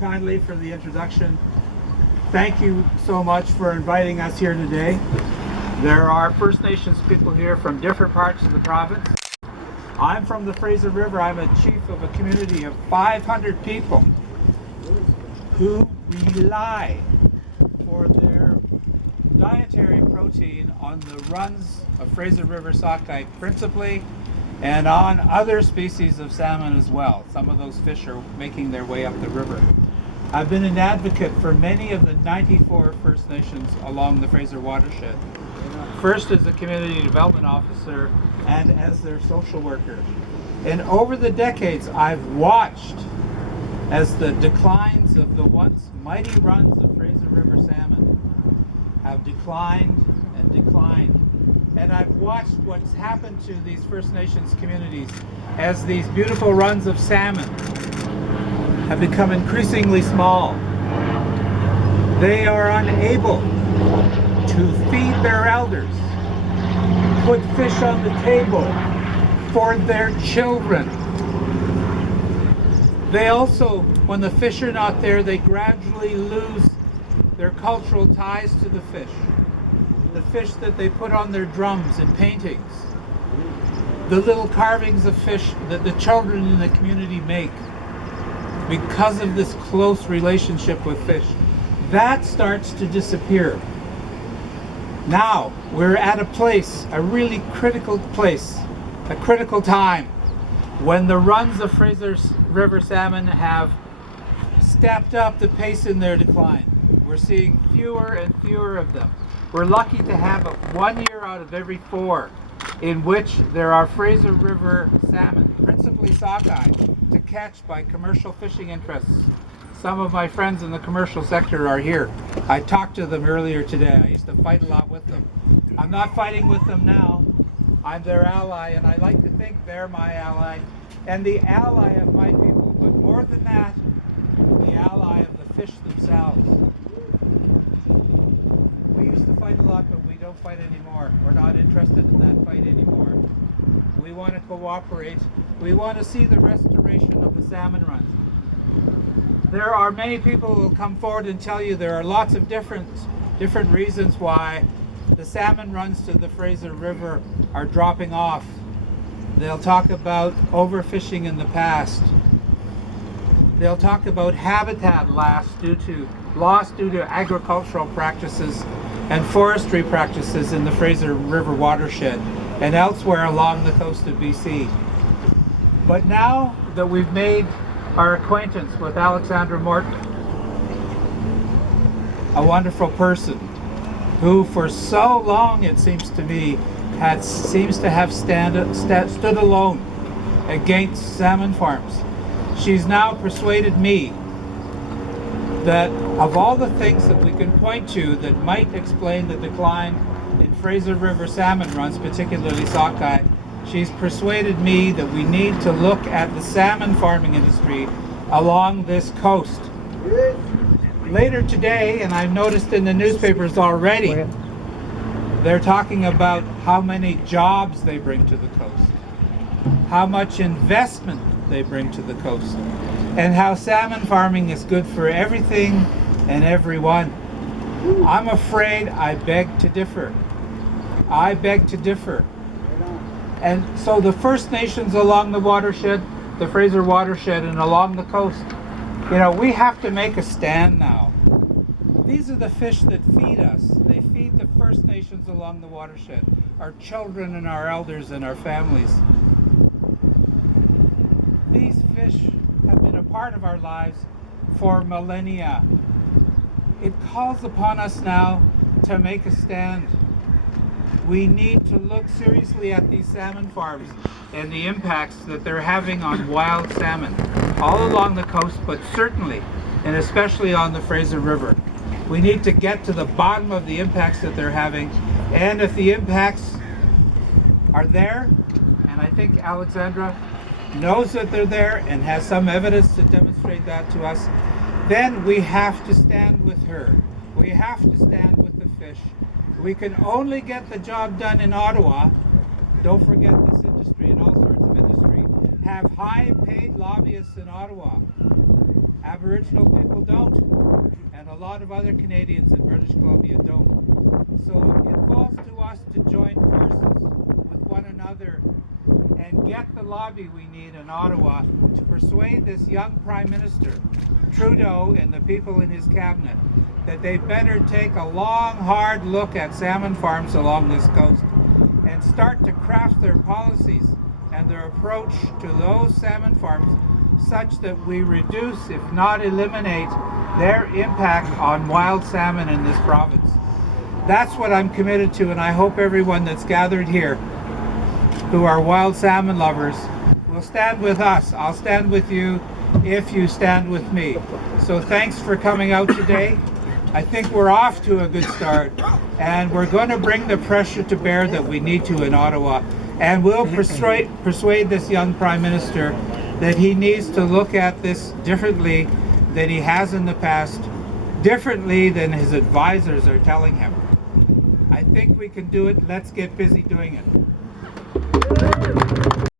kindly for the introduction. Thank you so much for inviting us here today. There are First Nations people here from different parts of the province. I'm from the Fraser River. I'm a chief of a community of 500 people who rely for their dietary protein on the runs of Fraser River sockeye principally, and on other species of salmon as well. Some of those fish are making their way up the river. I've been an advocate for many of the 94 First Nations along the Fraser watershed. First as a community development officer and as their social worker. And over the decades, I've watched as the declines of the once mighty runs of Fraser River salmon have declined and declined. And I've watched what's happened to these First Nations communities as these beautiful runs of salmon have become increasingly small. They are unable to feed their elders, put fish on the table for their children. They also, when the fish are not there, they gradually lose their cultural ties to the fish. The fish that they put on their drums and paintings. The little carvings of fish that the children in the community make because of this close relationship with fish. That starts to disappear. Now we're at a place, a really critical place, a critical time, when the runs of Fraser River salmon have stepped up the pace in their decline. We're seeing fewer and fewer of them. We're lucky to have 1 year out of every 4 in which there are Fraser River salmon, principally sockeye, to catch by commercial fishing interests. Some of my friends in the commercial sector are here. I talked to them earlier today. I used to fight a lot with them. I'm not fighting with them now. I'm their ally, and I like to think they're my ally and the ally of my people. But more than that, the ally of the fish themselves. We used to fight a lot, but we don't fight anymore. We're not interested in that fight anymore. We want to cooperate. We want to see the restoration of the salmon runs. There are many people who will come forward and tell you there are lots of different reasons why the salmon runs to the Fraser River are dropping off. They'll talk about overfishing in the past. They'll talk about habitat loss due to agricultural practices and forestry practices in the Fraser River watershed and elsewhere along the coast of BC. But now that we've made our acquaintance with Alexandra Morton, a wonderful person who for so long, it seems to me, seems to have stood alone against salmon farms. She's now persuaded me that of all the things that we can point to that might explain the decline in Fraser River salmon runs, particularly sockeye, she's persuaded me that we need to look at the salmon farming industry along this coast. Later today, and I've noticed in the newspapers already, they're talking about how many jobs they bring to the coast, how much investment they bring to the coast, and how salmon farming is good for everything and everyone. I'm afraid I beg to differ. I beg to differ. And so the First Nations along the watershed, the Fraser watershed, and along the coast, we have to make a stand now. These are the fish that feed us. They feed the First Nations along the watershed, our children and our elders and our families. These fish have been a part of our lives for millennia. It calls upon us now to make a stand. We need to look seriously at these salmon farms and the impacts that they're having on wild salmon all along the coast, but certainly and especially on the Fraser River. We need to get to the bottom of the impacts that they're having, and if the impacts are there, and I think Alexandra knows that they're there and has some evidence to demonstrate that to us, then we have to stand with her. We have to stand with the fish. We can only get the job done in Ottawa. Don't forget this industry and all sorts of industry have high paid lobbyists in Ottawa. Aboriginal people don't, and a lot of other Canadians in British Columbia don't. So it falls to us to join forces with one another and get the lobby we need in Ottawa to persuade this young Prime Minister, Trudeau, and the people in his cabinet that they better take a long, hard look at salmon farms along this coast and start to craft their policies and their approach to those salmon farms such that we reduce, if not eliminate, their impact on wild salmon in this province. That's what I'm committed to, and I hope everyone that's gathered here who are wild salmon lovers will stand with us. I'll stand with you if you stand with me. So thanks for coming out today. I think we're off to a good start, and we're going to bring the pressure to bear that we need to in Ottawa, and we'll persuade this young Prime Minister that he needs to look at this differently than he has in the past, differently than his advisors are telling him. I think we can do it. Let's get busy doing it.